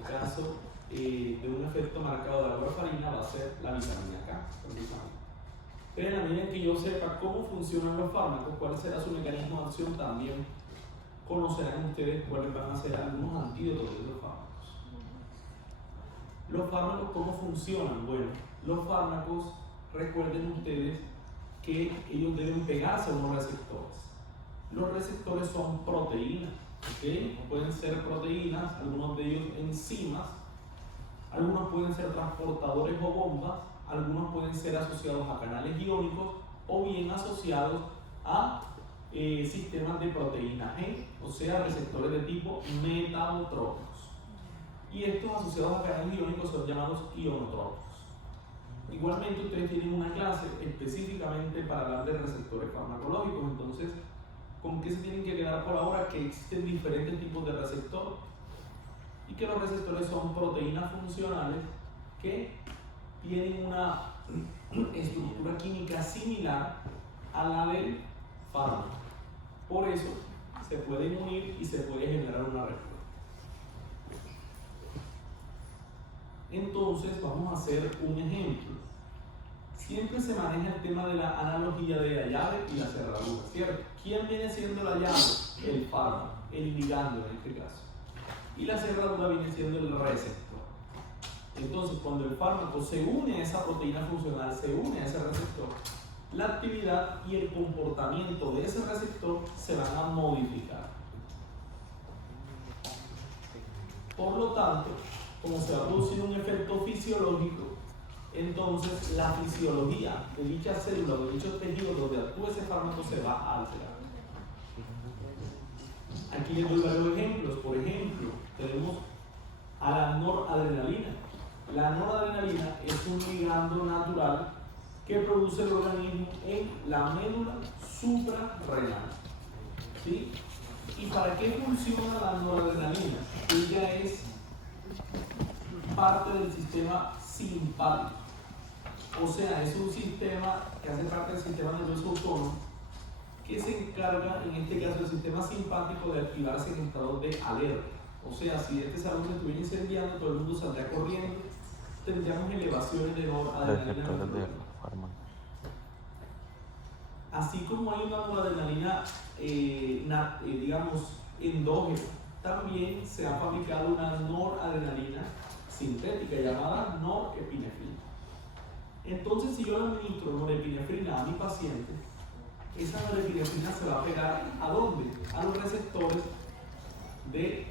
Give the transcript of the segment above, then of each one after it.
el caso de un efecto marcado de la warfarina va a ser la vitamina K, precisamente. Pero en la medida en que yo sepa cómo funcionan los fármacos, cuál será su mecanismo de acción, también conocerán ustedes cuáles van a ser algunos antídotos de los fármacos. ¿Los fármacos cómo funcionan? Bueno, los fármacos, recuerden ustedes que ellos deben pegarse a unos receptores. Los receptores son proteínas, ¿okay? Pueden ser proteínas, algunos de ellos enzimas, algunos pueden ser transportadores o bombas, algunos pueden ser asociados a canales iónicos o bien asociados a sistemas de proteína G, o sea, receptores de tipo metabotrópicos. Y estos asociados a canales iónicos son llamados ionotrópicos. Igualmente, ustedes tienen una clase específicamente para hablar de receptores farmacológicos. Entonces, ¿con qué se tienen que quedar por ahora? Que existen diferentes tipos de receptores y que los receptores son proteínas funcionales que tienen una estructura química similar a la del fármaco. Por eso se pueden unir y se puede generar una respuesta. Entonces vamos a hacer un ejemplo. Siempre se maneja el tema de la analogía de la llave y la cerradura, ¿cierto? ¿Quién viene siendo la llave? El fármaco, el ligando en este caso. Y la cerradura viene siendo el receptor. Entonces, cuando el fármaco se une a esa proteína funcional, se une a ese receptor, la actividad y el comportamiento de ese receptor se van a modificar. Por lo tanto, como se va a producir un efecto fisiológico, entonces la fisiología de dicha célula o de dicho tejido donde actúa ese fármaco se va a alterar. Aquí les doy varios ejemplos. Por ejemplo, tenemos a la noradrenalina. La noradrenalina es un ligando natural que produce el organismo en la médula suprarrenal. ¿Sí? ¿Y para qué funciona la noradrenalina? Ella es parte del sistema simpático. O sea, es un sistema que hace parte del sistema nervioso autónomo que se encarga, en este caso, del sistema simpático de activarse en estados de alerta. O sea, si este salón se estuviera incendiando, todo el mundo saldría corriendo, tendríamos elevaciones de noradrenalina. Así como hay una noradrenalina, digamos, endógena, también se ha fabricado una noradrenalina sintética llamada norepinefrina. Entonces, si yo le administro norepinefrina a mi paciente, esa norepinefrina se va a pegar ¿a dónde? A los receptores de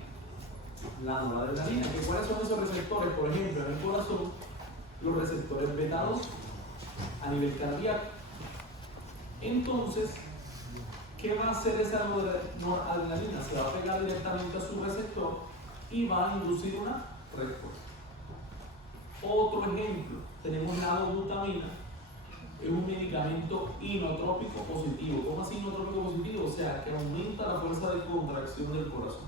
la noradrenalina. ¿Cuáles son esos receptores? Por ejemplo, en el corazón, los receptores beta 2 a nivel cardíaco. Entonces, ¿qué va a hacer esa noradrenalina? Se va a pegar directamente a su receptor y va a inducir una respuesta. Otro ejemplo, tenemos la dobutamina, es un medicamento inotrópico positivo. ¿Cómo así inotrópico positivo? O sea, que aumenta la fuerza de contracción del corazón.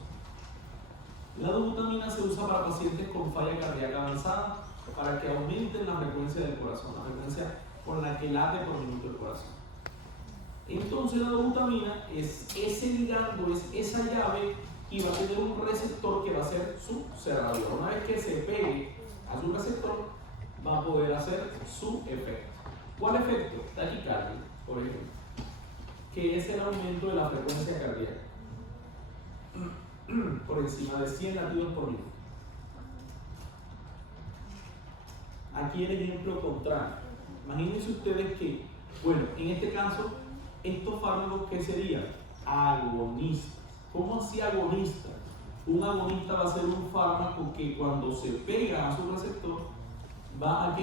La dobutamina se usa para pacientes con falla cardíaca avanzada, para que aumenten la frecuencia del corazón, la frecuencia con la que late por minuto el corazón. Entonces la dobutamina es ese ligando, es esa llave y va a tener un receptor que va a ser su cerradura. Una vez que se pegue a su receptor, va a poder hacer su efecto. ¿Cuál efecto? Taquicardia, por ejemplo, que es el aumento de la frecuencia cardíaca por encima de 100 latidos por minuto. Aquí el ejemplo contrario. Imagínense ustedes que, bueno, en este caso, estos fármacos, ¿qué serían? Agonistas. ¿Cómo así agonistas? Un agonista va a ser un fármaco que cuando se pega a su receptor, ¿va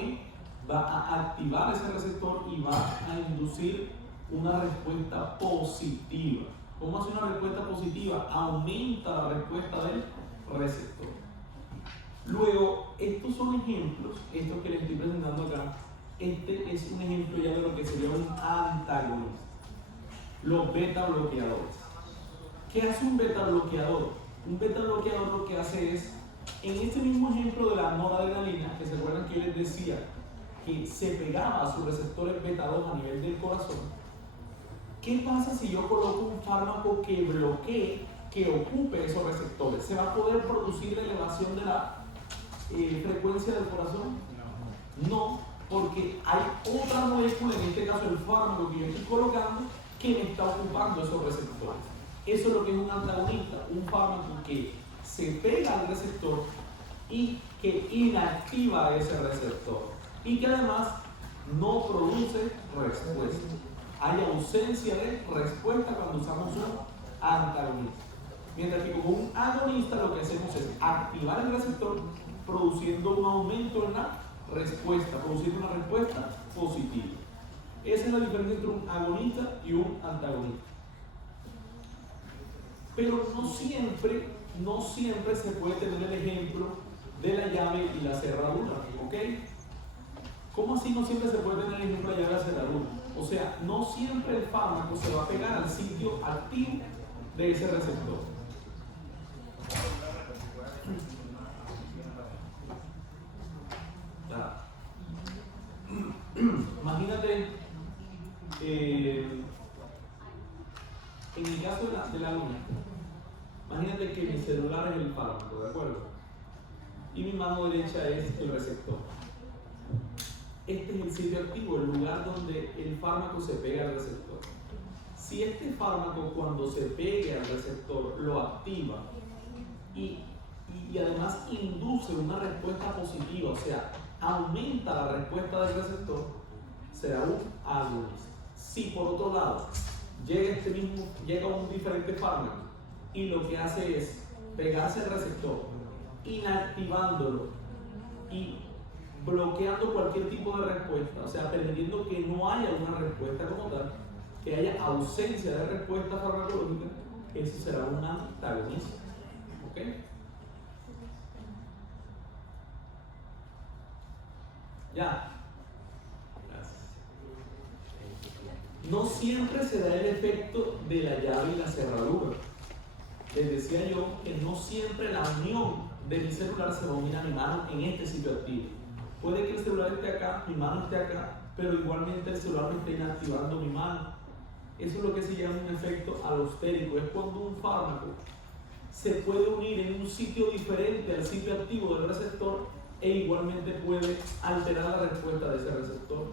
a activar ese receptor y va a inducir una respuesta positiva? ¿Cómo hace una respuesta positiva? Aumenta la respuesta del receptor. Luego, estos son ejemplos, estos que les estoy presentando acá. Este es un ejemplo ya de lo que sería un antagonista. Los beta bloqueadores. ¿Qué hace un beta bloqueador? Un beta bloqueador lo que hace es, en este mismo ejemplo de la noradrenalina, que se acuerdan que les decía que se pegaba a sus receptores beta 2 a nivel del corazón, ¿qué pasa si yo coloco un fármaco que bloquee, que ocupe esos receptores? Se va a poder producir la elevación de la frecuencia del corazón? No, porque hay otra molécula, en este caso el fármaco que yo estoy colocando, que me está ocupando esos receptores. Eso es lo que es un antagonista, un fármaco que se pega al receptor y que inactiva ese receptor y que además no produce respuesta. Hay ausencia de respuesta cuando usamos un antagonista. Mientras que como un agonista lo que hacemos es activar el receptor produciendo un aumento en la respuesta, produciendo una respuesta positiva. Esa es la diferencia entre un agonista y un antagonista. Pero no siempre se puede tener el ejemplo de la llave y la cerradura, ¿ok? ¿Cómo así no siempre se puede tener el ejemplo de la llave y la cerradura? O sea, no siempre el fármaco se va a pegar al sitio activo de ese receptor. Imagínate, en el caso de la luna, imagínate que mi celular es el fármaco, ¿de acuerdo? Y mi mano derecha es el receptor. Este es el sitio activo, el lugar donde el fármaco se pega al receptor. Si este fármaco cuando se pegue al receptor lo activa y además induce una respuesta positiva, o sea, aumenta la respuesta del receptor, será un agonista. Si por otro lado llega un diferente fármaco y lo que hace es pegarse al receptor, inactivándolo y bloqueando cualquier tipo de respuesta, o sea, permitiendo que no haya una respuesta como tal, que haya ausencia de respuesta farmacológica, eso será un antagonista. ¿Ok? Ya. Gracias. No siempre se da el efecto de la llave y la cerradura. Les decía yo que no siempre la unión de mi celular se va a unir a mi mano en este sitio activo. Puede que el celular esté acá, mi mano esté acá, pero igualmente el celular me esté inactivando mi mano. Eso es lo que se llama un efecto alostérico. Es cuando un fármaco se puede unir en un sitio diferente al sitio activo del receptor e igualmente puede alterar la respuesta de ese receptor.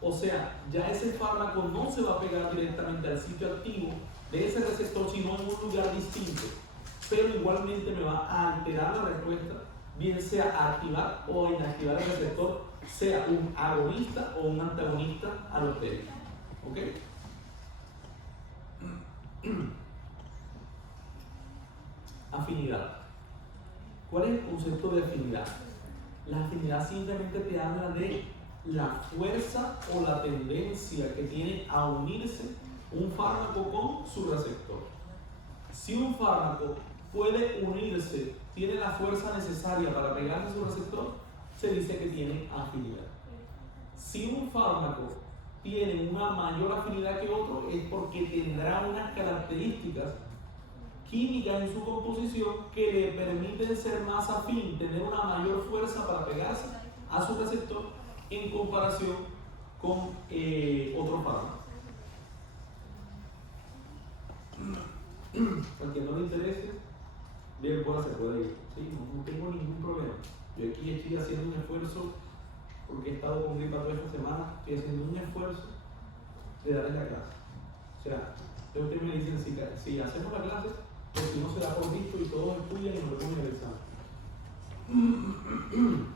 O sea, ya ese fármaco no se va a pegar directamente al sitio activo de ese receptor, sino en un lugar distinto, pero igualmente me va a alterar la respuesta, bien sea a activar o a inactivar el receptor, sea un agonista o un antagonista alostérico. ¿Ok? Afinidad. ¿Cuál es el concepto de afinidad? La afinidad simplemente te habla de la fuerza o la tendencia que tiene a unirse un fármaco con su receptor. Si un fármaco puede unirse, tiene la fuerza necesaria para pegarse a su receptor, se dice que tiene afinidad. Si un fármaco tiene una mayor afinidad que otro, es porque tendrá unas características químicas en su composición que le permiten ser más afín, tener una mayor fuerza para pegarse a su receptor en comparación con otros fármacos. Al que no le interese, bien se puede ir. ¿Sí? No tengo ningún problema. Yo aquí estoy haciendo un esfuerzo, porque he estado con gripa toda esta semana, estoy haciendo un esfuerzo de darles la clase. O sea, ustedes me dicen si hacemos la clase, pues si no se da por visto y todos estudian y nos lo ponen el examen.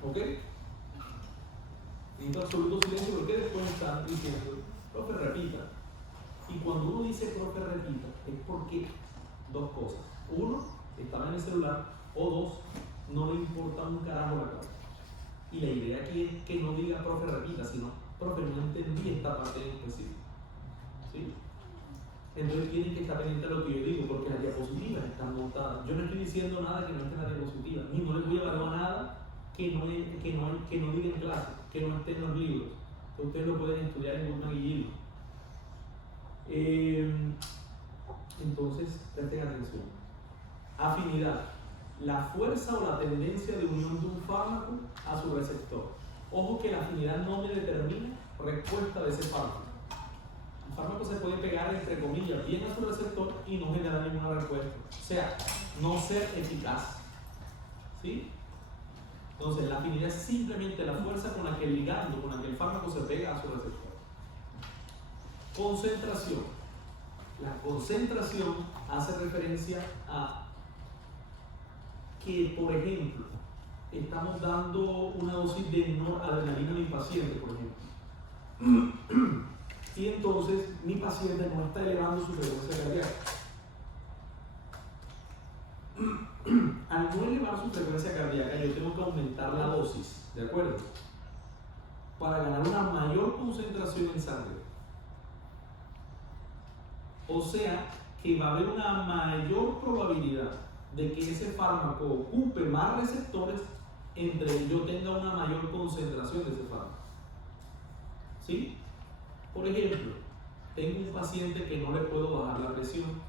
¿Ok? Necesito absoluto silencio porque después están diciendo, profe, repita. Y cuando uno dice profe, repita, es porque dos cosas. Uno, estaba en el celular, o dos, no le importa un carajo la clase. Y la idea aquí es que no diga profe, repita, sino profe, no entendí esta parte en específico. ¿Sí? Entonces tienen que estar pendientes de lo que yo digo, porque las diapositivas están montadas. Yo no estoy diciendo nada que no esté en la diapositiva, ni no les voy a evaluar nada que no diga en clase, que no esté en los libros. Entonces ustedes lo pueden estudiar en Guzmán y Gil. Entonces, presten atención. Afinidad. La fuerza o la tendencia de unión de un fármaco a su receptor. Ojo que la afinidad no me determina respuesta de ese fármaco. El fármaco se puede pegar, entre comillas, bien a su receptor y no generar ninguna respuesta. O sea, no ser eficaz. ¿Sí? Entonces, la afinidad es simplemente la fuerza con la que el ligando, con la que el fármaco se pega a su receptor. Concentración. La concentración hace referencia a que, por ejemplo, estamos dando una dosis de noradrenalina a mi paciente, por ejemplo. Y entonces mi paciente no está elevando su frecuencia cardíaca. Al no elevar su frecuencia cardíaca, yo tengo que aumentar la dosis, ¿de acuerdo? Para ganar una mayor concentración en sangre. O sea, que va a haber una mayor probabilidad de que ese fármaco ocupe más receptores entre que yo tenga una mayor concentración de ese fármaco. ¿Sí? Por ejemplo, tengo un paciente que no le puedo bajar la presión.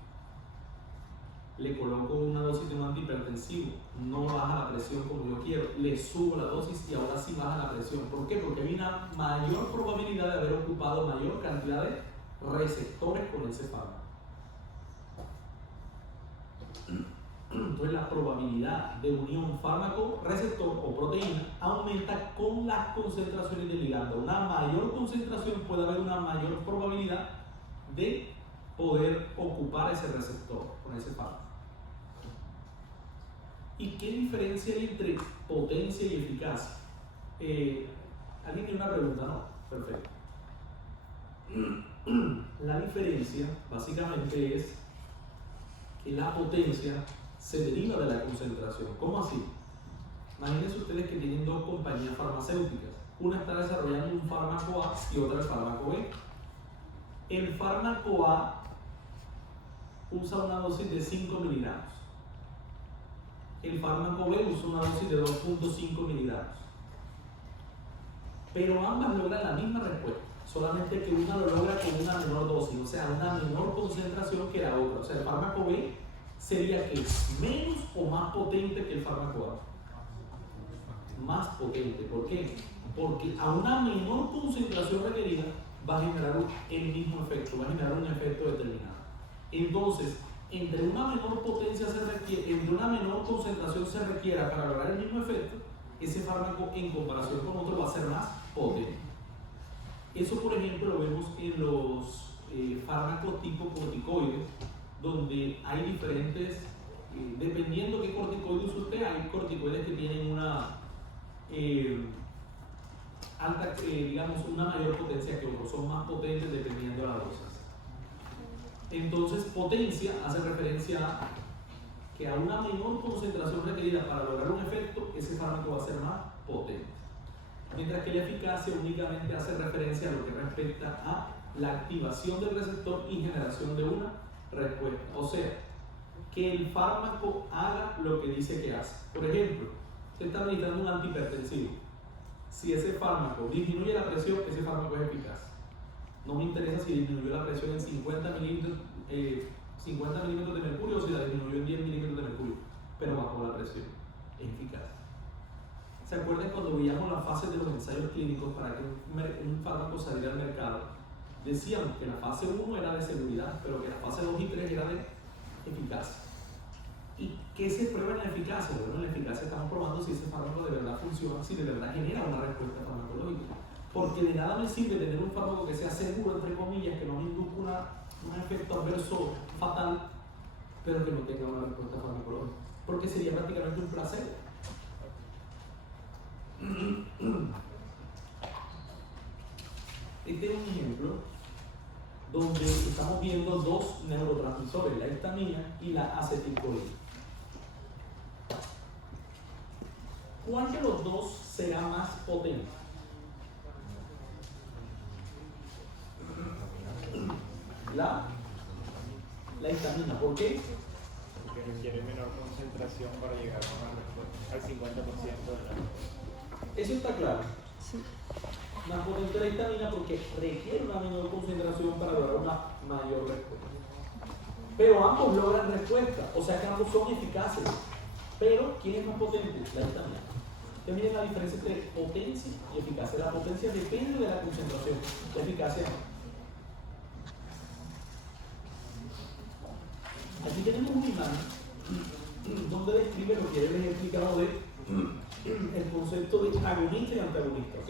Le coloco una dosis de un antihipertensivo, no baja la presión como yo quiero, le subo la dosis y ahora sí baja la presión. ¿Por qué? Porque hay una mayor probabilidad de haber ocupado mayor cantidad de receptores con ese fármaco. Entonces la probabilidad de unión fármaco-receptor o proteína aumenta con las concentraciones del ligando. Una mayor concentración puede haber una mayor probabilidad de poder ocupar ese receptor con ese fármaco. ¿Y qué diferencia hay entre potencia y eficacia? ¿Alguien tiene una pregunta? ¿No? Perfecto. La diferencia básicamente es que la potencia se deriva de la concentración. ¿Cómo así? Imagínense ustedes que tienen dos compañías farmacéuticas. Una está desarrollando un fármaco A y otra el fármaco B. El fármaco A usa una dosis de 5 miligramos. El fármaco B usa una dosis de 2.5 miligramos. Pero ambas logran la misma respuesta, solamente que una lo logra con una menor dosis, o sea, una menor concentración que la otra. O sea, el fármaco B sería que menos o más potente que el fármaco A. Más potente. ¿Por qué? Porque a una menor concentración requerida va a generar el mismo efecto, va a generar un efecto determinado. Entonces, entre una menor potencia se requiere, entre una menor concentración se requiera para lograr el mismo efecto, ese fármaco en comparación con otro va a ser más potente. Eso, por ejemplo, lo vemos en los fármacos tipo corticoides, donde hay diferentes, dependiendo qué corticoide use usted, hay corticoides que tienen una alta, digamos, una mayor potencia que otros, son más potentes dependiendo de la dosis. Entonces, potencia hace referencia a que a una menor concentración requerida para lograr un efecto, ese fármaco va a ser más potente. Mientras que la eficacia únicamente hace referencia a lo que respecta a la activación del receptor y generación de una respuesta. O sea, que el fármaco haga lo que dice que hace. Por ejemplo, usted está administrando un antihipertensivo. Si ese fármaco disminuye la presión, ese fármaco es eficaz. No me interesa si disminuyó la presión en 50 milímetros de mercurio o si la disminuyó en 10 milímetros de mercurio, pero bajó la presión. Es eficaz. ¿Se acuerdan cuando veíamos las fases de los ensayos clínicos para que un fármaco saliera al mercado? Decíamos que la fase 1 era de seguridad, pero que la fase 2 y 3 era de eficacia. ¿Y qué se prueba en la eficacia? Bueno, en la eficacia estamos probando si ese fármaco de verdad funciona, si de verdad genera una respuesta farmacológica. Porque de nada me sirve tener un fármaco que sea seguro, entre comillas, que no me induzca un efecto adverso fatal, pero que no tenga una respuesta farmacológica. Porque sería prácticamente un placebo. Este es un ejemplo donde estamos viendo dos neurotransmisores, la histamina y la acetilcolina. ¿Cuál de los dos será más potente? La histamina. ¿Por qué? Porque requiere menor concentración para llegar a una respuesta al 50% de la respuesta. Eso está claro. Sí. Más potente la histamina porque requiere una menor concentración para lograr una mayor respuesta. Pero ambos logran respuesta, o sea que ambos son eficaces. Pero, ¿quién es más potente? La histamina. Ustedes miren la diferencia entre potencia y eficacia. La potencia depende de la concentración, la eficacia no. Aquí tenemos una imagen donde describe lo que les he explicado de el concepto de agonista y antagonista, ¿ok?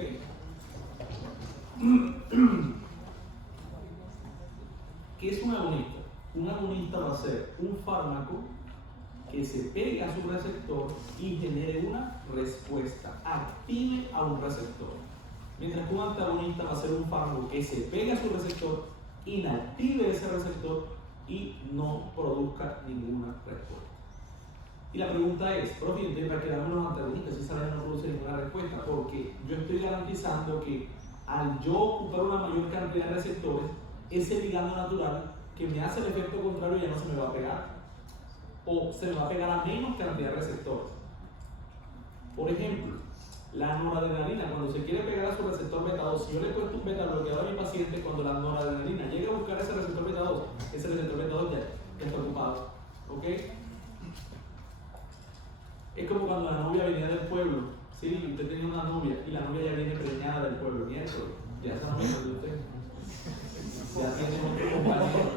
¿Qué es un agonista? Un agonista va a ser un fármaco que se pegue a su receptor y genere una respuesta, active a un receptor. Mientras que un antagonista va a ser un fármaco que se pegue a su receptor, inactive ese receptor y no produzca ninguna respuesta. Y la pregunta es, profe, entonces ¿para qué damos los antagonistas si esa no produce ninguna respuesta? Porque yo estoy garantizando que al yo ocupar una mayor cantidad de receptores, ese ligando natural que me hace el efecto contrario ya no se me va a pegar, o se me va a pegar a menos cantidad de receptores. Por ejemplo, la noradrenalina, cuando se quiere pegar a su receptor beta 2, si yo le he puesto un beta bloqueador a mi paciente, cuando la noradrenalina llega a buscar ese receptor beta 2, ese receptor beta 2 ya está ocupado. ¿Ok? Es como cuando la novia venía del pueblo, ¿sí? Usted tenía una novia y la novia ya viene preñada del pueblo, miércoles, ya esa novia de usted. Ya tiene otro compañero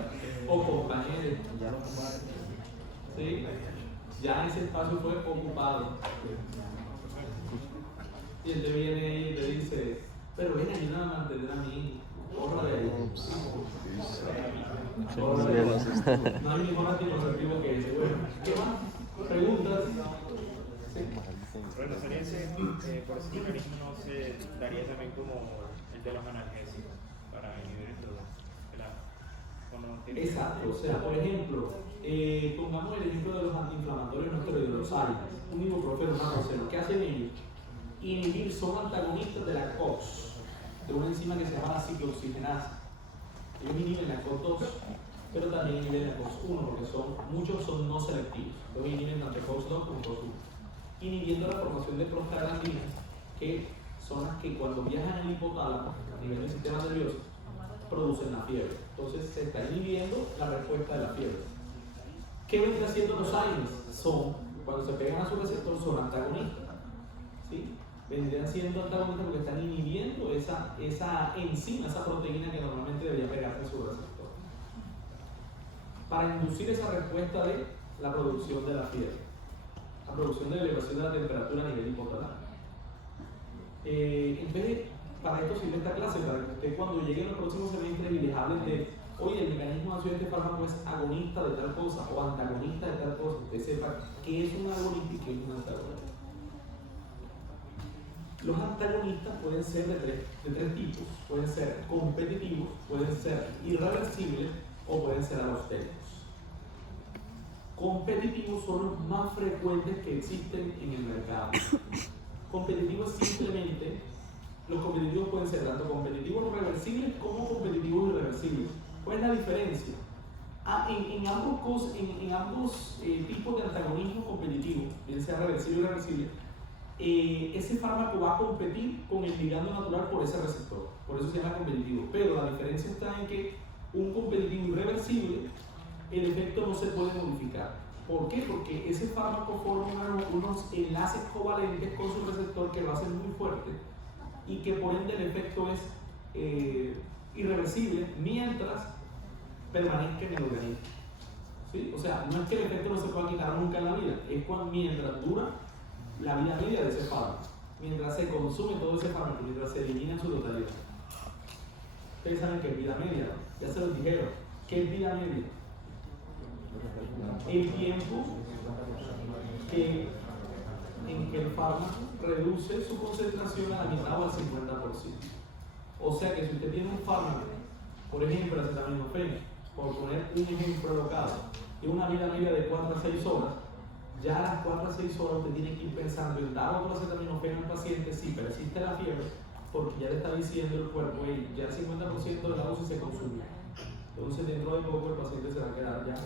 o compañero. ¿Sí? Ya ese espacio fue ocupado. Y él te viene ahí y te dice, pero ven, ayúdame a mantener a mi hijo. Corra de ahí. Corra de ahí. No hay mejor anticonceptivo que ese. Bueno, ¿qué más? ¿Preguntas? ¿Sí? Bueno, ese por ese mecanismo no se daría también como el de los analgésicos para inhibir el dolor. Exacto, o sea, por ejemplo, pongamos el ejemplo de los antiinflamatorios no esteroideos, un ibuprofeno, una naproxeno. ¿Qué hacen ellos? Inhibir, son antagonistas de la COX, de una enzima que se llama la ciclooxigenasa. Ellos inhiben la COX-2, pero también inhiben la COX-1, porque muchos son no selectivos. Ellos inhiben tanto COX-2 como COX-1, inhibiendo la formación de prostaglandinas, que son las que cuando viajan al hipotálamo, a nivel del sistema nervioso, producen la fiebre. Entonces se está inhibiendo la respuesta de la fiebre. ¿Qué vendrán haciendo los AINES? Cuando se pegan a su receptor, son antagonistas. ¿Sí? Vendrían siendo antagonistas porque están inhibiendo esa enzima, esa proteína que normalmente debería pegarse a su receptor, para inducir esa respuesta de la producción de la fiebre, la producción de elevación de la temperatura a nivel hipotalámico. Entonces, para esto sirve esta clase, para que usted cuando llegue en los próximos semestres y les hablen de, oye, el mecanismo de acción de este fármaco es agonista de tal cosa o antagonista de tal cosa, usted sepa qué es un agonista y qué es un antagonista. Los antagonistas pueden ser de tres tipos, pueden ser competitivos, pueden ser irreversibles o pueden ser alostéricos. Competitivos son los más frecuentes que existen en el mercado. Competitivos simplemente, los competitivos pueden ser tanto competitivos reversibles como competitivos irreversibles. ¿Cuál es la diferencia? En ambos tipos de antagonismo competitivo, bien sea reversible o irreversible, ese fármaco va a competir con el ligando natural por ese receptor, por eso se llama competitivo. Pero la diferencia está en que un competitivo irreversible, el efecto no se puede modificar. ¿Por qué? Porque ese fármaco forma unos enlaces covalentes con su receptor que lo hacen muy fuerte y que por ende el efecto es irreversible mientras permanezca en el organismo. ¿Sí? O sea, no es que el efecto no se pueda quitar nunca en la vida, es mientras dura la vida media de ese fármaco, mientras se consume todo ese fármaco, mientras se elimina en su totalidad. Ustedes saben que es vida media, ¿no? Ya se los dijeron. ¿Qué es vida media? El tiempo en que el fármaco reduce su concentración a la mitad o al 50%. O sea que si usted tiene un fármaco, por ejemplo el acetaminofén, por poner un ejemplo local, tiene una vida media de 4 a 6 horas, ya a las 4 a 6 horas usted tiene que ir pensando en dar otro acetaminofén al paciente si persiste la fiebre, porque ya le está diciendo el cuerpo, ya el 50% de la dosis se consumió. Entonces dentro de poco el paciente se va a quedar ya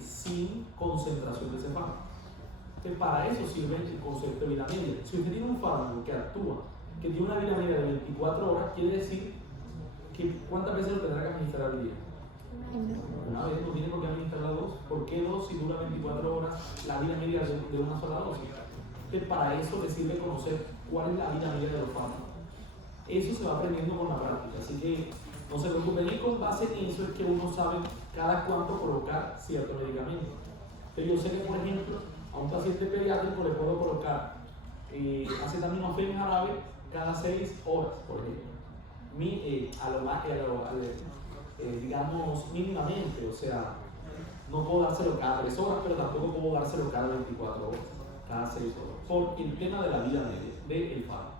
sin concentración de ese fármaco. Entonces, para eso sirve el concepto de vida media. Si usted tiene un fármaco que actúa, que tiene una vida media de 24 horas, quiere decir que ¿cuántas veces lo tendrá que administrar al día? Una vez, no tiene por qué administrar la dosis. ¿Por qué dos si dura 24 horas la vida media de una sola dosis? Entonces, para eso le sirve conocer cuál es la vida media de los fármacos. Eso se va aprendiendo con la práctica, así que no se preocupen, y con base en eso es que uno sabe cada cuánto colocar cierto medicamento. Entonces yo sé que, por ejemplo, a un paciente pediátrico le puedo colocar acetaminofén jarabe cada 6 horas, por ejemplo. Digamos mínimamente, o sea, no puedo dárselo cada 3 horas, pero tampoco puedo dárselo cada 24 horas, cada 6 horas, por el tema de la vida media del fármaco.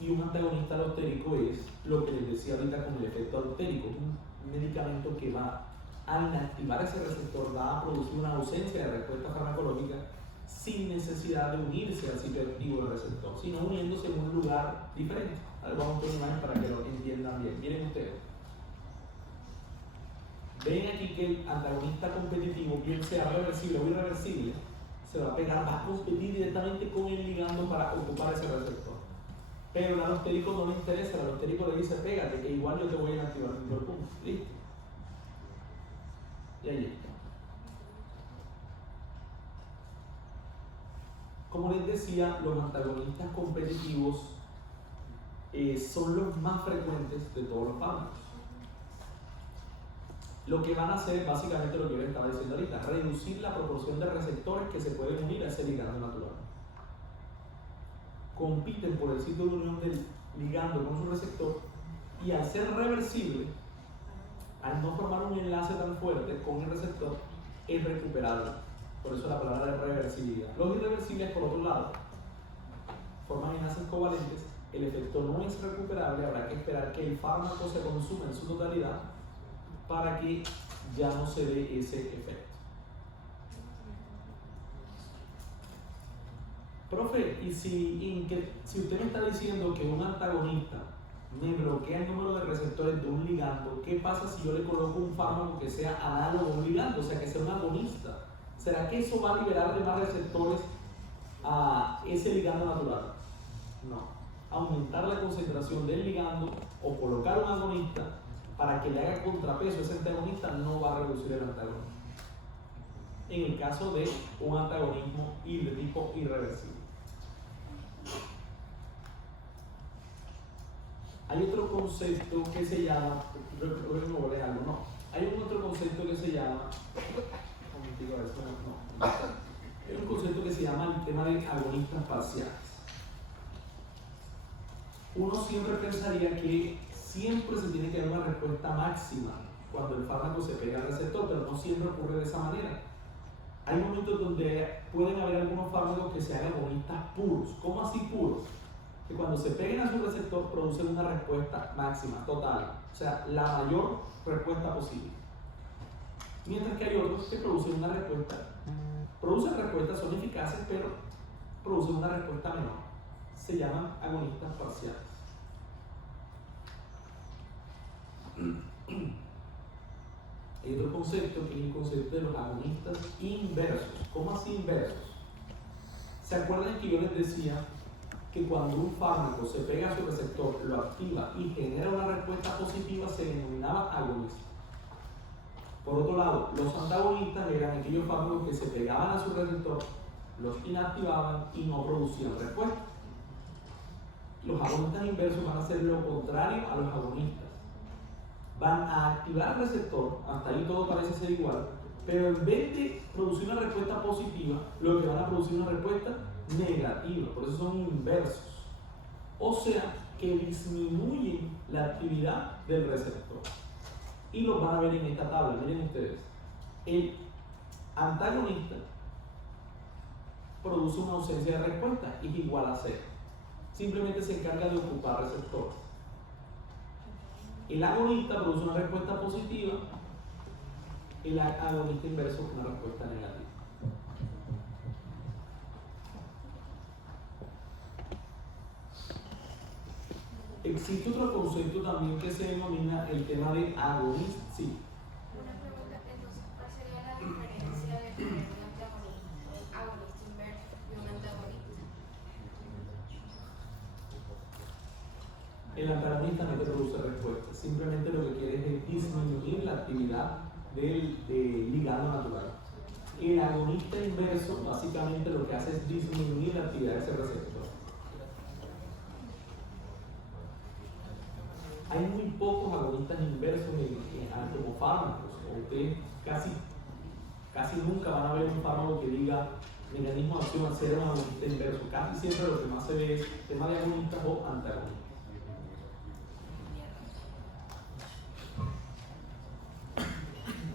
Y un antagonista alostérico es lo que les decía ahorita con el efecto alostérico, un medicamento que va a inactivar ese receptor, va a producir una ausencia de respuesta farmacológica sin necesidad de unirse al sitio activo del receptor, sino uniéndose en un lugar diferente. Ahora vamos a poner una imagen para que lo entiendan bien. Miren ustedes. Ven aquí que el antagonista competitivo, bien sea reversible o irreversible, se va a pegar, va a competir directamente con el ligando para ocupar ese receptor. Pero el alostérico no le interesa, el alostérico le dice, pégate, que igual yo te voy a inactivar el punto. ¿Listo? Y ahí está. Como les decía, los antagonistas competitivos son los más frecuentes de todos los fármacos. Lo que van a hacer es básicamente lo que yo les estaba diciendo ahorita, reducir la proporción de receptores que se pueden unir a ese ligando natural. Compiten por el sitio de unión del ligando con su receptor y al ser reversible, al no formar un enlace tan fuerte con el receptor, es recuperable. Por eso la palabra de reversibilidad. Los irreversibles, por otro lado, forman enlaces covalentes, el efecto no es recuperable, habrá que esperar que el fármaco se consuma en su totalidad para que ya no se dé ese efecto. Profe, y si usted me está diciendo que un antagonista me bloquea el número de receptores de un ligando, ¿qué pasa si yo le coloco un fármaco que sea análogo a un ligando, o sea, que sea un agonista? ¿Será que eso va a liberar de más receptores a ese ligando natural? No. Aumentar la concentración del ligando o colocar un agonista para que le haga contrapeso a ese antagonista no va a reducir el antagonismo. En el caso de un antagonismo de tipo irreversible. Hay otro concepto que se llama, hay un otro concepto que se llama, hay un concepto que se llama el tema de agonistas parciales. Uno siempre pensaría que siempre se tiene que dar una respuesta máxima cuando el fármaco se pega al receptor, pero no siempre ocurre de esa manera. Hay momentos donde pueden haber algunos fármacos que sean agonistas puros. ¿Cómo así puros? Que cuando se peguen a su receptor producen una respuesta máxima, total, o sea, la mayor respuesta posible. Mientras que hay otros que producen una respuesta, son eficaces, pero producen una respuesta menor. Se llaman agonistas parciales. Hay otro concepto que es el concepto de los agonistas inversos. ¿Cómo así inversos? ¿Se acuerdan que yo les decía que cuando un fármaco se pega a su receptor, lo activa y genera una respuesta positiva, se denominaba agonista? Por otro lado, los antagonistas eran aquellos fármacos que se pegaban a su receptor, los inactivaban y no producían respuesta. Los agonistas inversos van a hacer lo contrario a los agonistas. Van a activar el receptor, hasta ahí todo parece ser igual, pero en vez de producir una respuesta positiva, lo que van a producir es una respuesta negativa, por eso son inversos. O sea, que disminuyen la actividad del receptor. Y los van a ver en esta tabla, miren ustedes. El antagonista produce una ausencia de respuesta, es igual a cero. Simplemente se encarga de ocupar receptores. El agonista produce una respuesta positiva, el agonista inverso una respuesta negativa. Existe otro concepto también que se denomina el tema de agonista. Sí. Una pregunta, entonces, ¿cuál sería la diferencia de tener un agonista inverso y un antagonista? El antagonista no te produce respuesta, simplemente lo que quiere es disminuir la actividad del ligando natural. El agonista inverso básicamente lo que hace es disminuir la actividad de ese receptor. Hay muy pocos agonistas inversos como fármacos, o ustedes casi Casi nunca van a ver un fármaco que diga mecanismo de acción al ser un agonista inverso. Casi siempre lo que más se ve es tema de agonistas o antagonistas.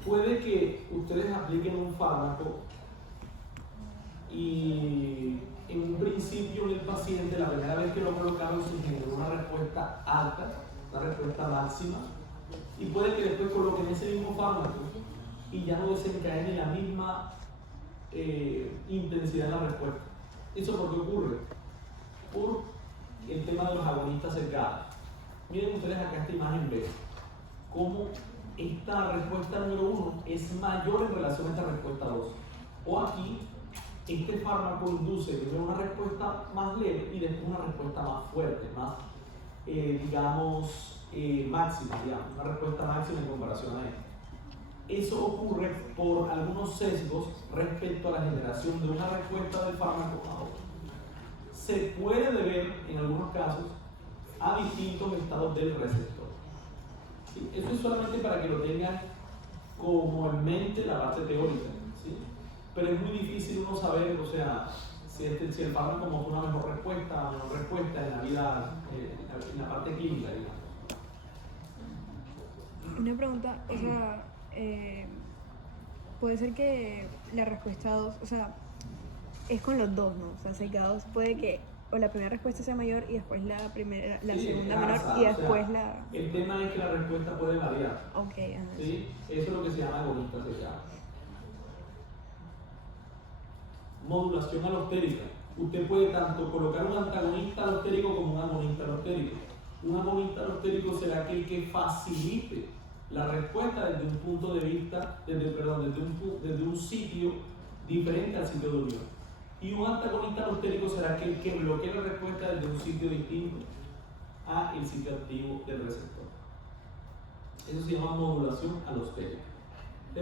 Puede que ustedes apliquen un fármaco y en un principio en el paciente, la primera vez que lo colocaron, se generó una respuesta alta, una respuesta máxima, y puede que después coloquen ese mismo fármaco y ya no desencadene la misma intensidad en la respuesta. ¿Eso por qué ocurre? Por el tema de los agonistas cercanos. Miren ustedes acá esta imagen, ven cómo esta respuesta número 1 es mayor en relación a esta respuesta 2. O aquí, este fármaco induce primero una respuesta más leve y después una respuesta más fuerte, más, máxima, una respuesta máxima en comparación a esto. Eso ocurre por algunos sesgos respecto a la generación de una respuesta del fármaco a otro. Se puede deber, en algunos casos, a distintos estados del receptor. ¿Sí? Eso es solamente para que lo tengan como en mente la parte teórica, ¿sí? Pero es muy difícil uno saber, o sea, si el fármaco mostró una mejor respuesta o menor respuesta en la vida, en la parte clínica, digamos. Una pregunta, o sea, puede ser que la respuesta 2, o sea, es con los dos, ¿no? O sea, secados, puede que o la primera respuesta sea mayor y después la segunda menor y después El tema es que la respuesta puede variar. Ok, ¿Sí? Eso es lo que se llama agonista secado. Modulación alostérica. Usted puede tanto colocar un antagonista alostérico como un agonista alostérico. Un agonista alostérico será aquel que facilite la respuesta desde un punto de vista, desde un sitio diferente al sitio de unión. Y un antagonista alostérico será aquel que bloquea la respuesta desde un sitio distinto al sitio activo del receptor. Eso se llama modulación alostérica.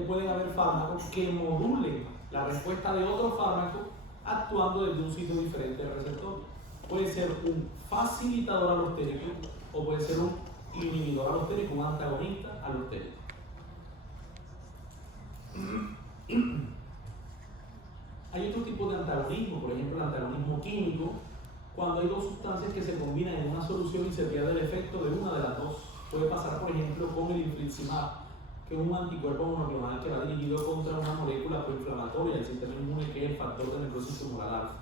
Pueden haber fármacos que modulen la respuesta de otro fármaco actuando desde un sitio diferente del receptor. Puede ser un facilitador alostérico o puede ser un inhibidor alostérico, un antagonista alostérico. Hay otro tipo de antagonismo, por ejemplo el antagonismo químico, cuando hay dos sustancias que se combinan en una solución y se pierde el efecto de una de las dos. Puede pasar, por ejemplo, con el infliximab, que es un anticuerpo monoclonal que va dirigido contra una molécula proinflamatoria del sistema inmune, que es el factor de necrosis tumoral alfa.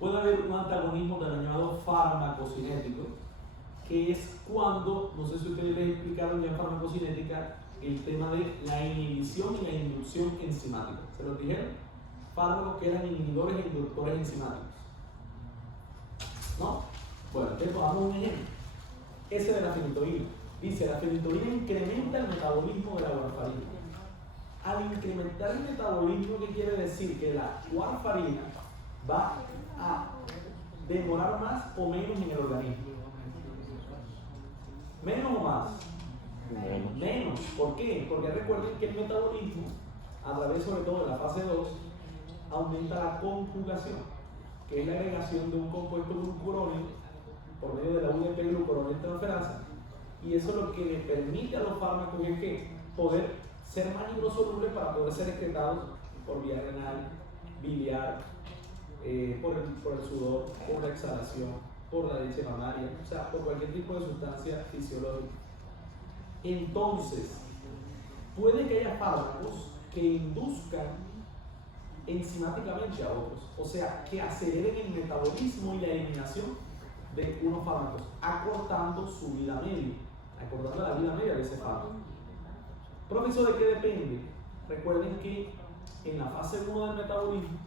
Puede haber un antagonismo denominado farmacocinético, que es cuando, no sé si ustedes les explicaron ya en farmacocinética, el tema de la inhibición y la inducción enzimática. ¿Se los dijeron? Fármacos que eran inhibidores e inductores enzimáticos. ¿No? Bueno, entonces tomamos un ejemplo. Ese de la fenitoína. Dice, la fenitoína incrementa el metabolismo de la warfarina. Al incrementar el metabolismo, ¿qué quiere decir? Que la warfarina va a demorar más o menos en el organismo. ¿Menos o más? Menos. ¿Por qué? Porque recuerden que el metabolismo, a través sobre todo de la fase 2, aumenta la conjugación, que es la agregación de un compuesto glucurónico por medio de la UDP-glucuroniltransferasa, y eso lo que le permite a los fármacos es que poder ser más hidrosolubles para poder ser excretados por vía renal, biliar, por el sudor, por la exhalación, por la leche mamaria, o sea, por cualquier tipo de sustancia fisiológica. Entonces, puede que haya fármacos que induzcan enzimáticamente a otros, o sea, que aceleren el metabolismo y la eliminación de unos fármacos, acortando su vida media, acortando la vida media de ese fármaco. ¿Profesor, de qué depende? Recuerden que en la fase 1 del metabolismo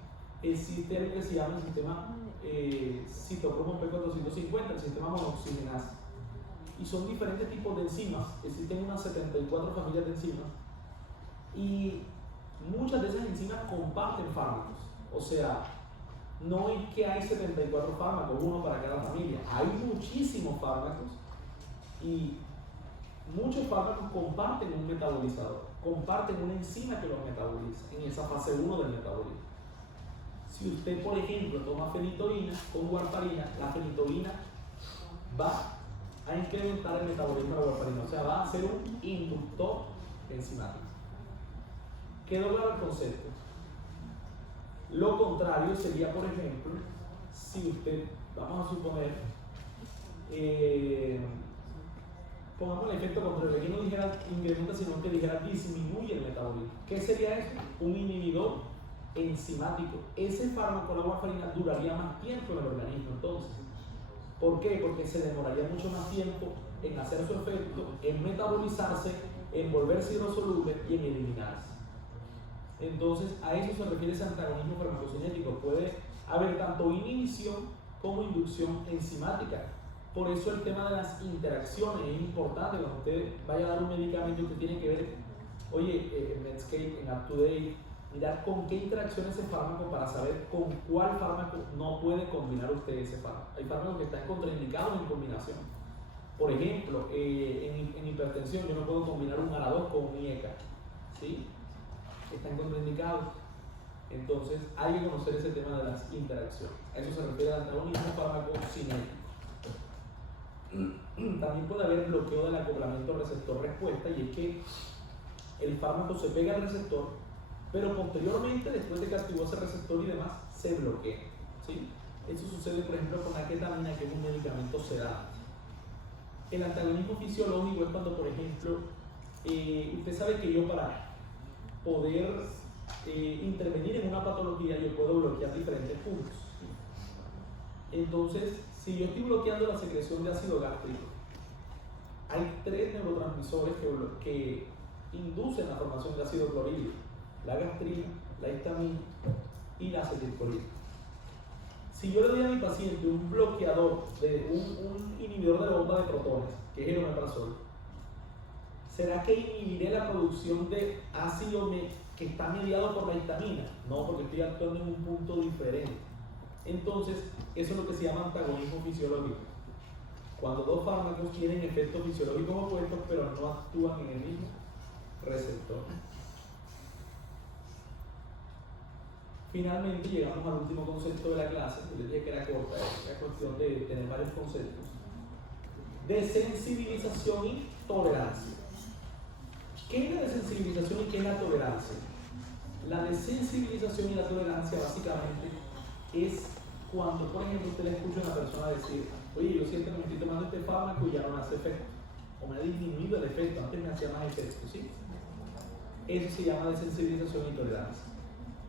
existe el que se llama el sistema citocromo P450, el sistema monoxigenasa, y son diferentes tipos de enzimas. Existen unas 74 familias de enzimas y muchas de esas enzimas comparten fármacos, o sea, no es que hay 74 fármacos, uno para cada familia, hay muchísimos fármacos y muchos fármacos comparten un metabolizador, comparten una enzima que los metaboliza en esa fase 1 del metabolismo. Si usted, por ejemplo, toma fenitoína con warfarina, la fenitoína va a incrementar el metabolismo de la warfarina, o sea, va a ser un inductor enzimático. ¿Quedó claro el concepto? Lo contrario sería, por ejemplo, si usted, vamos a suponer, pongamos el efecto contrario, aquí no dijera incrementa, sino que dijera disminuye el metabolismo. ¿Qué sería eso? Un inhibidor enzimático. Ese fármaco, la warfarina, duraría más tiempo en el organismo entonces. ¿Por qué? Porque se demoraría mucho más tiempo en hacer su efecto, en metabolizarse, en volverse hidrosoluble y en eliminarse. Entonces, a eso se refiere ese antagonismo farmacocinético. Puede haber tanto inhibición como inducción enzimática. Por eso el tema de las interacciones es importante. Cuando usted vaya a dar un medicamento, usted tiene que ver, oye, en Medscape, en UpToDate, mirar con qué interacciona ese fármaco para saber con cuál fármaco no puede combinar usted ese fármaco. Hay fármacos que están contraindicados en combinación. Por ejemplo, en hipertensión yo no puedo combinar un ARA2 con un IECA, ¿sí? Están contraindicados. Entonces hay que conocer ese tema de las interacciones. A eso se refiere al antagonismo farmacocinético. También puede haber bloqueo del acoplamiento receptor-respuesta, y es que el fármaco se pega al receptor, pero posteriormente, después de que activó ese receptor y demás, se bloquea, ¿sí? Eso sucede, por ejemplo, con la ketamina, que es un medicamento sedante. El antagonismo fisiológico es cuando, por ejemplo, usted sabe que yo para poder intervenir en una patología, yo puedo bloquear diferentes puntos. Entonces, si yo estoy bloqueando la secreción de ácido gástrico, hay 3 neurotransmisores que inducen la formación de ácido clorhídrico: la gastrina, la histamina y la acetilcolina. Si yo le doy a mi paciente un bloqueador, un inhibidor de la bomba de protones, que es el omeprazol, ¿será que inhibiré la producción de ácido que está mediado por la histamina? No, porque estoy actuando en un punto diferente. Entonces, eso es lo que se llama antagonismo fisiológico. Cuando dos fármacos tienen efectos fisiológicos opuestos, pero no actúan en el mismo receptor. Finalmente llegamos al último concepto de la clase. Yo les dije que era corta, era cuestión de tener varios conceptos. Desensibilización y tolerancia. ¿Qué es la desensibilización y qué es la tolerancia? La desensibilización y la tolerancia básicamente es cuando, por ejemplo, usted le escucha a una persona decir: oye, yo siento que me estoy tomando este fármaco y ya no me hace efecto, o me ha disminuido el efecto, antes me hacía más efecto, ¿sí? Eso se llama desensibilización y tolerancia.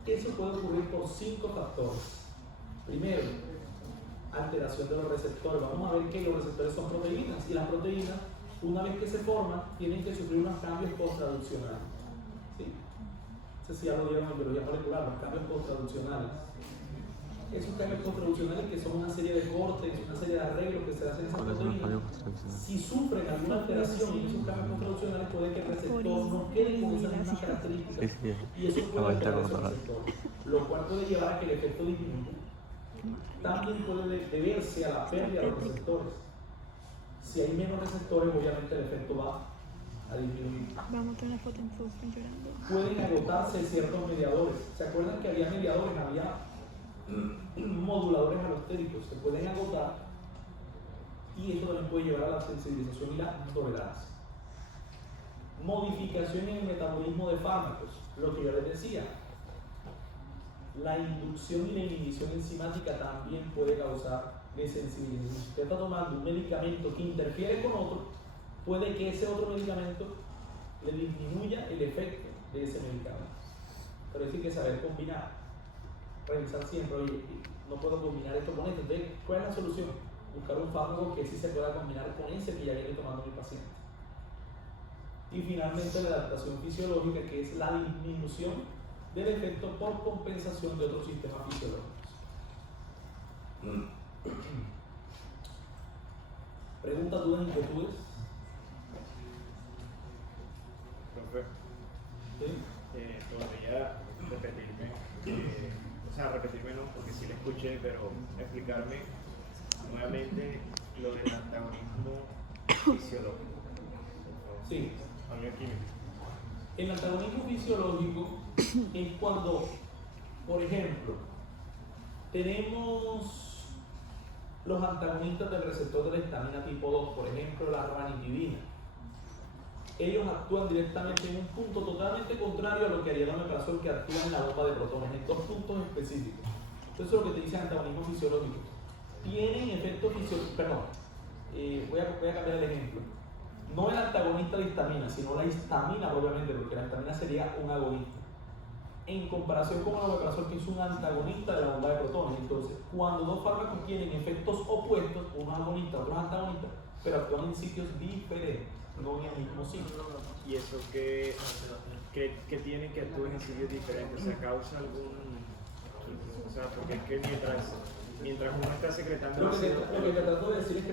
Eso puede ocurrir por 5 factores. Primero, alteración de los receptores. Vamos a ver que los receptores son proteínas, y las proteínas, una vez que se forman, tienen que sufrir unos cambios posttraduccionales, ¿sí? No sé si ya lo dieron en biología molecular, los cambios posttraduccionales. Esos cambios posttraducionales, que son una serie de cortes, una serie de arreglos que se hacen en esas proteínas, si sufren alguna alteración en esos cambios posttraducionales, puede que el receptor no quede con esas mismas características, y eso puede alterar esos receptores, lo cual puede llevar a que el efecto disminuya. También puede deberse a la pérdida de los receptores. Si hay menos receptores, obviamente el efecto va a disminuir. Vamos a tener una foto en Fosfin llorando. Pueden agotarse ciertos mediadores. ¿Se acuerdan que había mediadores? Había moduladores alostéricos, se pueden agotar, y eso también puede llevar a la sensibilización y la tolerancia. Modificación en el metabolismo de fármacos, lo que yo les decía, la inducción y la inhibición enzimática también puede causar desensibilización. Si usted está tomando un medicamento que interfiere con otro, puede que ese otro medicamento le disminuya el efecto de ese medicamento. Pero eso hay que saber combinar. Revisar siempre: oye, no puedo combinar esto con esto. Entonces, ¿cuál es la solución? Buscar un fármaco que sí se pueda combinar con ese que ya viene tomando mi paciente. Y finalmente, la adaptación fisiológica, que es la disminución del efecto por compensación de otros sistemas fisiológicos. ¿Preguntas, dudas, inquietudes? Profe, ¿Sí? podría repetirme, repetirme no, porque sí le escuché, pero explicarme nuevamente lo del antagonismo fisiológico. Sí. Bioquímico. El antagonismo fisiológico es cuando, por ejemplo, tenemos los antagonistas del receptor de la histamina tipo 2, por ejemplo, la ranitidina. ellos actúan directamente en un punto totalmente contrario a lo que haría el omeprazol, que actúa en la bomba de protones, en dos puntos específicos. Entonces, eso es lo que te dice antagonismo fisiológico. Tienen efecto fisiológico, perdón, voy a cambiar el ejemplo. No el antagonista de histamina, sino la histamina propiamente, porque la histamina sería un agonista. En comparación con el omeprazol, que es un antagonista de la bomba de protones. Entonces, cuando dos fármacos tienen efectos opuestos, unos agonistas, otros antagonistas, pero actúan en sitios diferentes, no en el mismo sitio. ¿Y eso qué tiene que actúen en sitios diferentes? O sea, ¿causa algún...? O sea, porque es que mientras uno está secretando Lo que ácido... te trato de decir es que,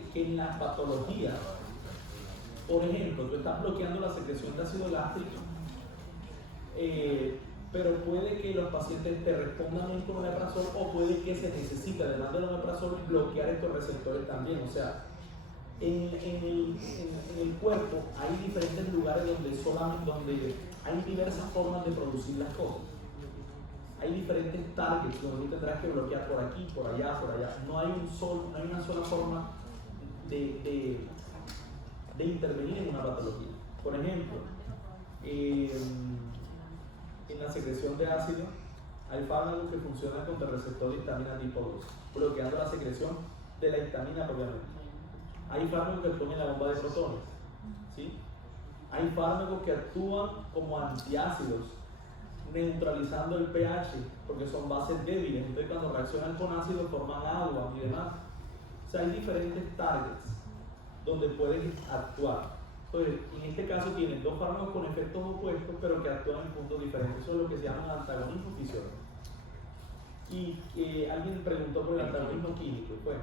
es que en la patología, por ejemplo, tú estás bloqueando la secreción de ácido láctico, pero puede que los pacientes te respondan bien con omeprazol, o puede que se necesite, además del omeprazol, bloquear estos receptores también. O sea, en el cuerpo hay diferentes lugares donde hay diversas formas de producir las cosas. Hay diferentes targets donde tú tendrás que bloquear por aquí, por allá, por allá. No hay una sola forma de intervenir en una patología. Por ejemplo, en la secreción de ácido hay fármacos que funcionan contra el receptor de histamina tipo 2, bloqueando la secreción de la histamina propiamente. Hay fármacos que actúan en la bomba de protones, ¿sí? Hay fármacos que actúan como antiácidos, neutralizando el pH, porque son bases débiles. Entonces, cuando reaccionan con ácido forman agua y demás. O sea, hay diferentes targets donde pueden actuar. Entonces, en este caso tienen dos fármacos con efectos opuestos, pero que actúan en puntos diferentes. Eso es lo que se llama antagonismo fisiológico. Y alguien preguntó por el antagonismo químico. Bueno,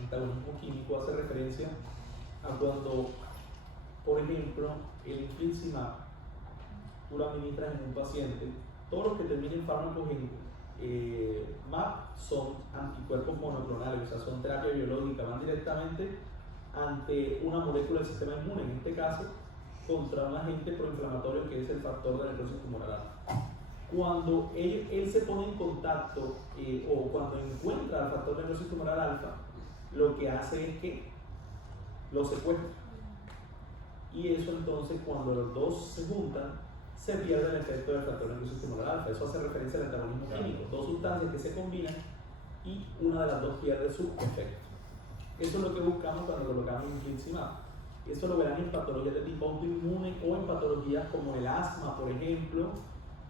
antagonismo químico hace referencia a cuando, por ejemplo, el infliximab, tú lo administras en un paciente. Todos los que terminen fármacos en MAP son anticuerpos monoclonales, o sea, son terapia biológica, van directamente ante una molécula del sistema inmune, en este caso contra un agente proinflamatorio que es el factor de necrosis tumoral. Cuando él se pone en contacto o cuando encuentra el factor de necrosis tumoral alfa, lo que hace es que lo secuestra. Y eso entonces, cuando los dos se juntan, se pierde el efecto del factor de necrosis tumoral alfa. Eso hace referencia al antagonismo químico. Dos sustancias que se combinan y una de las dos pierde su efecto. Eso es lo que buscamos cuando colocamos infliximab. Eso lo verán en patologías de tipo autoinmune o en patologías como el asma, por ejemplo,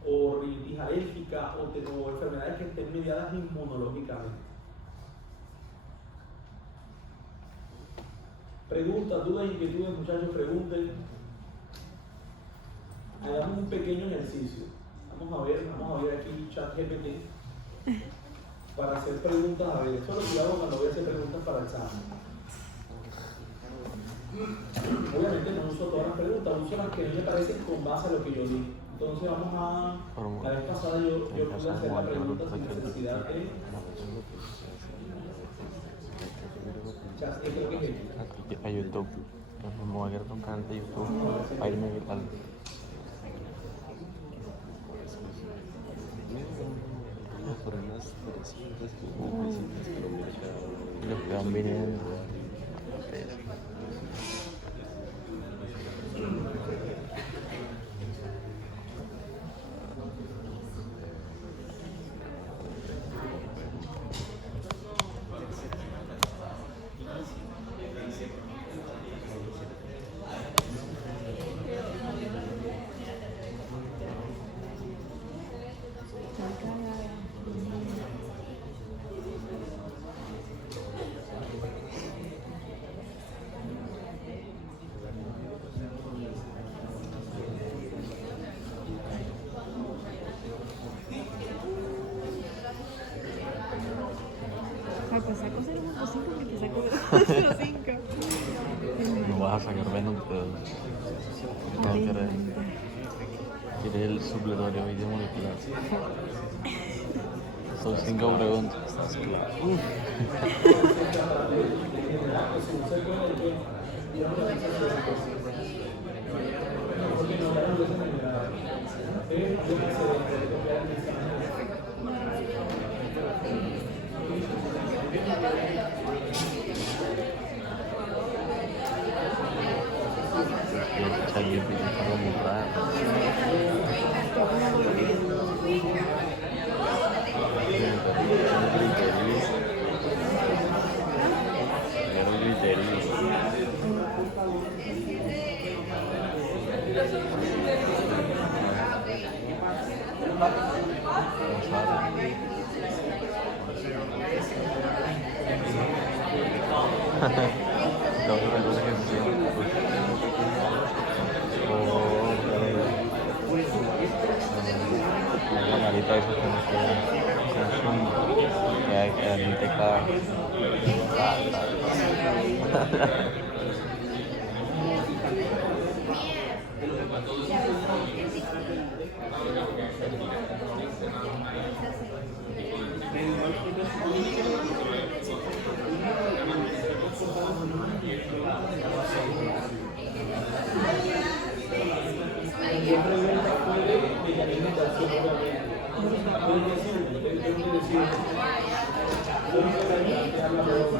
o rinitis alérgica o enfermedades que estén mediadas inmunológicamente. Preguntas, dudas, inquietudes, muchachos, pregunten. Hagamos un pequeño ejercicio. Vamos a ver aquí ChatGPT para hacer preguntas. A ver, eso es lo que hago cuando voy a hacer preguntas para el examen. Obviamente no uso todas las preguntas, uso las que a mí me parecen con base a lo que yo digo. Entonces vamos a... La vez pasada yo pude hacer la pregunta sin necesidad de... Creo que es a YouTube. Me voy a crear un canal de YouTube para irme viral. Los que van viniendo. Te saco 0.5 que te saco 0.5. No vas a sacar menos, pero no quieres. ¿Quieres el supletorio biomolecular? Son 5 preguntas. Claro. La marita esa que no se zoom, que admite cada...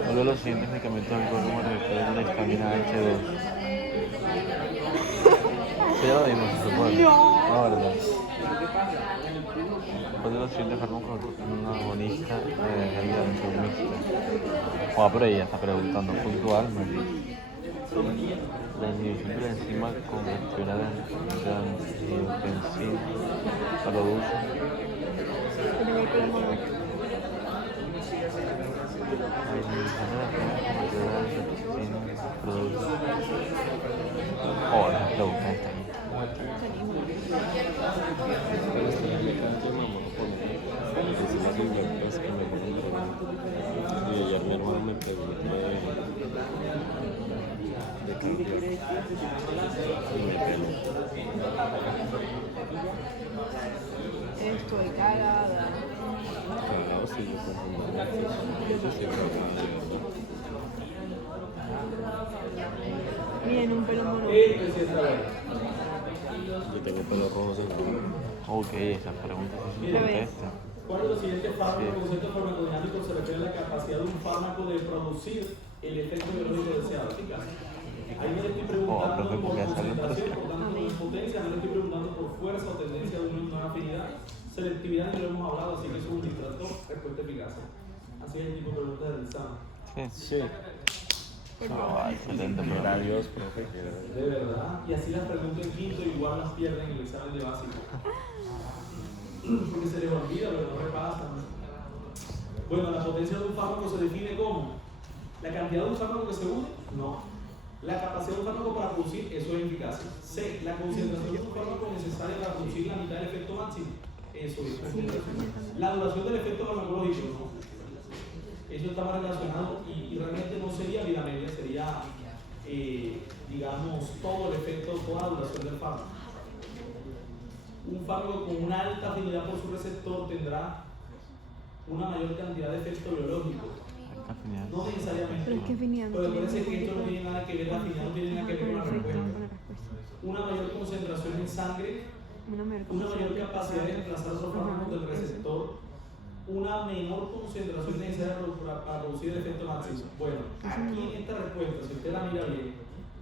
Uno de los siguientes medicamentos del cuerpo me refiero a la estamina H2. Sí, ya lo dimos, se supone. No, ¿verdad? ¿Cuál de los siguientes fármacos un agonista de energía mixta? Pero ella está preguntando puntualmente. La inhibición de la enzima convencional de angiotensina produce. Oh, la pregunta está ahí. Y ayer mi hermano me preguntó de qué y me peló. Estoy cagada. Claro, sí, yo confundo. Eso sí es verdad. Miren, un pelo mono. Yo tengo pelo rojo sin duda. Ok, esa pregunta sí se contesta. ¿Cuál de los siguientes fármacos o conceptos farmacodinámicos se refiere a la capacidad de un fármaco de producir el efecto biológico deseado? Eficaz. Ahí no le estoy preguntando profe, por ¿por qué hacerlo concentración, por por tanto no es potencia, no le estoy preguntando por fuerza o tendencia de una afinidad. Selectividad ni lo hemos hablado, así que eso es un distractor, respuesta eficaz. Así es el tipo de preguntas del examen. Sí. Oh, excelente, pero Adiós, profe. De verdad. Y así las preguntas en quinto igual las pierden en el examen de básico. Porque se les olvida, pero no repasan. Bueno, la potencia de un fármaco se define como la cantidad de un fármaco que se une, no. La capacidad de un fármaco para producir, eso es eficacia. C, la concentración de un fármaco necesaria para producir la mitad del efecto máximo, eso es concentración. La duración del efecto farmacológico, no. Eso está más relacionado y realmente no sería vida media, sería, digamos, todo el efecto, toda la duración del fármaco. Un fármaco con una alta afinidad por su receptor tendrá una mayor cantidad de efecto biológico. No necesariamente. Pero es que afinidad no Pero tiene acuérdense que esto no nada tiene nada que ver, la afinidad no tiene nada que ver con la respuesta. Una mayor concentración en sangre, una mayor capacidad de desplazar esos fármacos del receptor, una menor concentración necesaria para producir el efecto máximo. Bueno, aquí en esta respuesta, si usted la mira bien,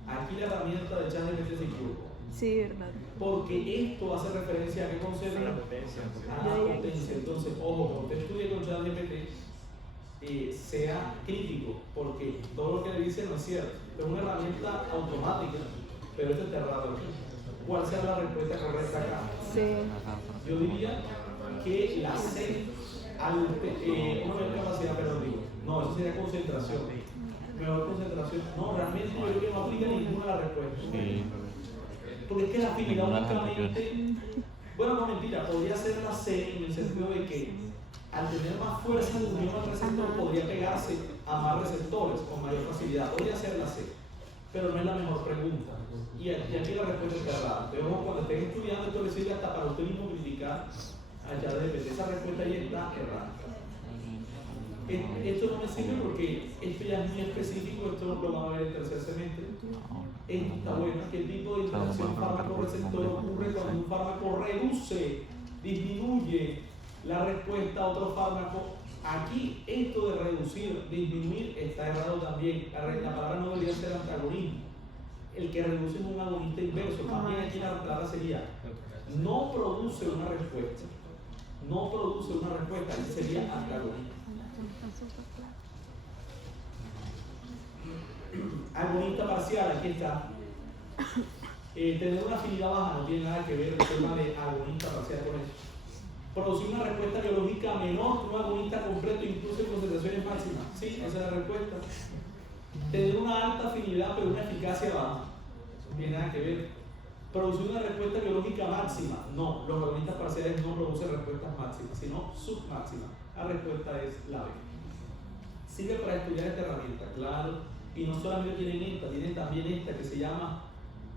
aquí la herramienta de ChatGPT se equivoca. Sí, verdad. Porque esto hace referencia a qué concepto? A la potencia. A la potencia. Entonces, ojo, cuando usted estudie con ChatGPT, sea crítico, porque todo lo que le dice no es cierto. Es una herramienta automática, pero esto está errado aquí. ¿Cuál será la respuesta correcta acá? Sí. Yo diría que la C, una mayor capacidad, pero digo, no, eso sería concentración. Mejor concentración. No, realmente yo creo que no aplica ninguna de las respuestas. sí. Porque es que la afinidad Ninguna de las únicamente, bueno, no mentira, podría ser la C en el sentido de que al tener más fuerza de unión al receptor podría pegarse a más receptores con mayor facilidad. Podría ser la C, pero no es la mejor pregunta. Y aquí la respuesta está errada. Pero cuando estén estudiando, esto les sirve hasta para usted mismo criticar a ChatGPT. Esa respuesta ahí está errada. Esto no me sirve porque esto ya es muy específico, esto lo van a ver en el tercer semestre. Esto está bueno, ¿qué tipo de interacción fármaco-receptor ocurre cuando un fármaco reduce, disminuye la respuesta a otro fármaco? Aquí esto de reducir, disminuir, está errado también. La palabra no debería ser antagonismo. El que reduce es un agonista inverso. Más bien aquí la palabra sería no produce una respuesta. No produce una respuesta, aquí sería antagonista. Agonista parcial, aquí está. Tener una afinidad baja no tiene nada que ver el tema de agonista parcial con eso. Producir una respuesta biológica menor que un agonista completo, incluso en concentraciones máximas. Sí, esa es la respuesta. Tener una alta afinidad pero una eficacia baja. No tiene nada que ver. Producir una respuesta biológica máxima. No, los agonistas parciales no producen respuestas máximas, sino submáximas. La respuesta es la B. Sirve para estudiar esta herramienta, claro. Y no solamente tienen esta, tienen también esta que se llama,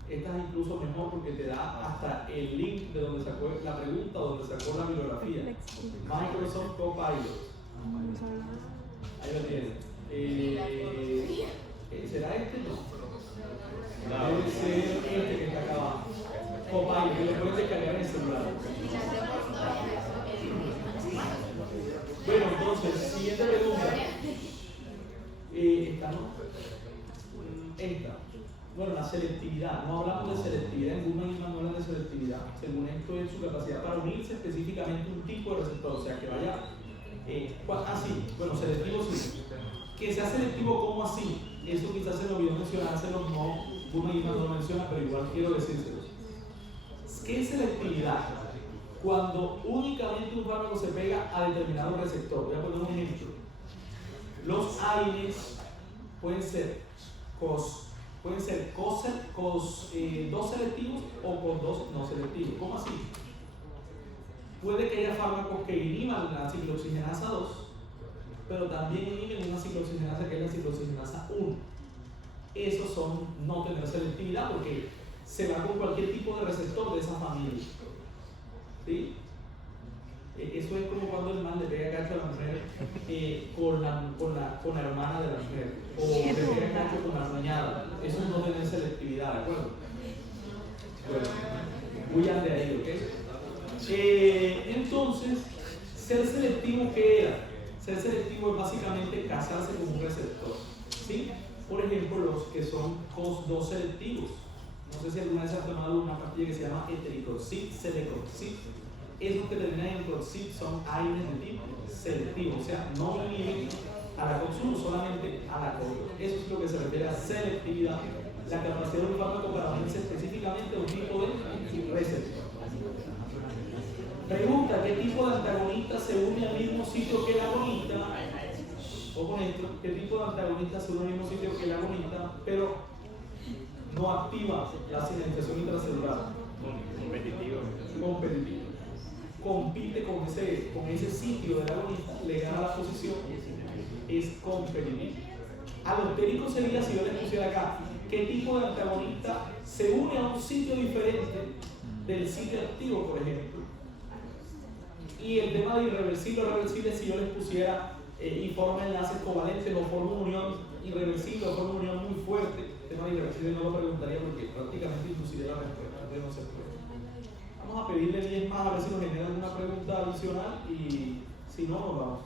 esta es incluso mejor porque te da hasta el link de donde sacó la pregunta, donde sacó la bibliografía. Microsoft Copilot. Ahí lo tienes. ¿Será este? No. Debe ser este que está acá abajo. Copilot, que lo puedes descargar en el celular. Bueno, entonces, siguiente pregunta. Esta, ¿no? Esta. Bueno, la selectividad. No hablamos de selectividad, en Goodman no hablan de selectividad. Según esto es su capacidad para unirse específicamente a un tipo de receptor. O sea, que vaya así. Bueno, selectivo sí. Que sea selectivo como así. Eso quizás se me olvidó mencionárselo, no, Goodman no lo menciona, pero igual quiero decírselos. ¿Qué es selectividad? Cuando únicamente un fármaco se pega a determinado receptor. Voy a poner un ejemplo. Los AINES pueden ser dos selectivos o con dos no selectivos. ¿Cómo así? Puede que haya fármacos que inhiban la ciclooxigenasa 2, pero también inhiben una ciclooxigenasa que es la ciclooxigenasa 1. Esos son no tener selectividad porque se va con cualquier tipo de receptor de esa familia. ¿Sí? Eso es como cuando el man le pega cacho a la mujer con la hermana de la mujer, o le pega cacho con la cuñada. Eso no tener selectividad, ¿de acuerdo? Bueno, huyan de ahí, ¿ok? Entonces, ser selectivo, ¿qué era? Ser selectivo es básicamente casarse con un receptor. ¿Sí? Por ejemplo, los que son COS2 selectivos. No sé si alguna vez has tomado una pastilla que se llama etericoxib, celecoxib. Esos que terminan en coxib son AINES de tipo selectivo, o sea, no inhiben a la COX-1, solamente a la COX-2. Eso es lo que se refiere a selectividad, la capacidad de un fármaco para unirse específicamente a un tipo de receptor. Pregunta, ¿qué tipo de antagonista se une al mismo sitio que el agonista? O con esto, ¿qué tipo de antagonista se une al mismo sitio que el agonista, pero no activa la señalización intracelular? Competitivo. Compite con ese sitio del agonista, le gana la posición, es competitivo. Alostérico sería, si yo le pusiera acá, ¿qué tipo de antagonista se une a un sitio diferente del sitio activo, por ejemplo? Y el tema de irreversible o reversible, si yo les pusiera y forma enlaces covalentes o forma una unión irreversible o forma una unión muy fuerte, el tema de irreversible no lo preguntaría porque prácticamente inclusive la respuesta no se puede. Vamos a pedirle 10 más a ver si nos genera alguna pregunta adicional y si no, nos vamos.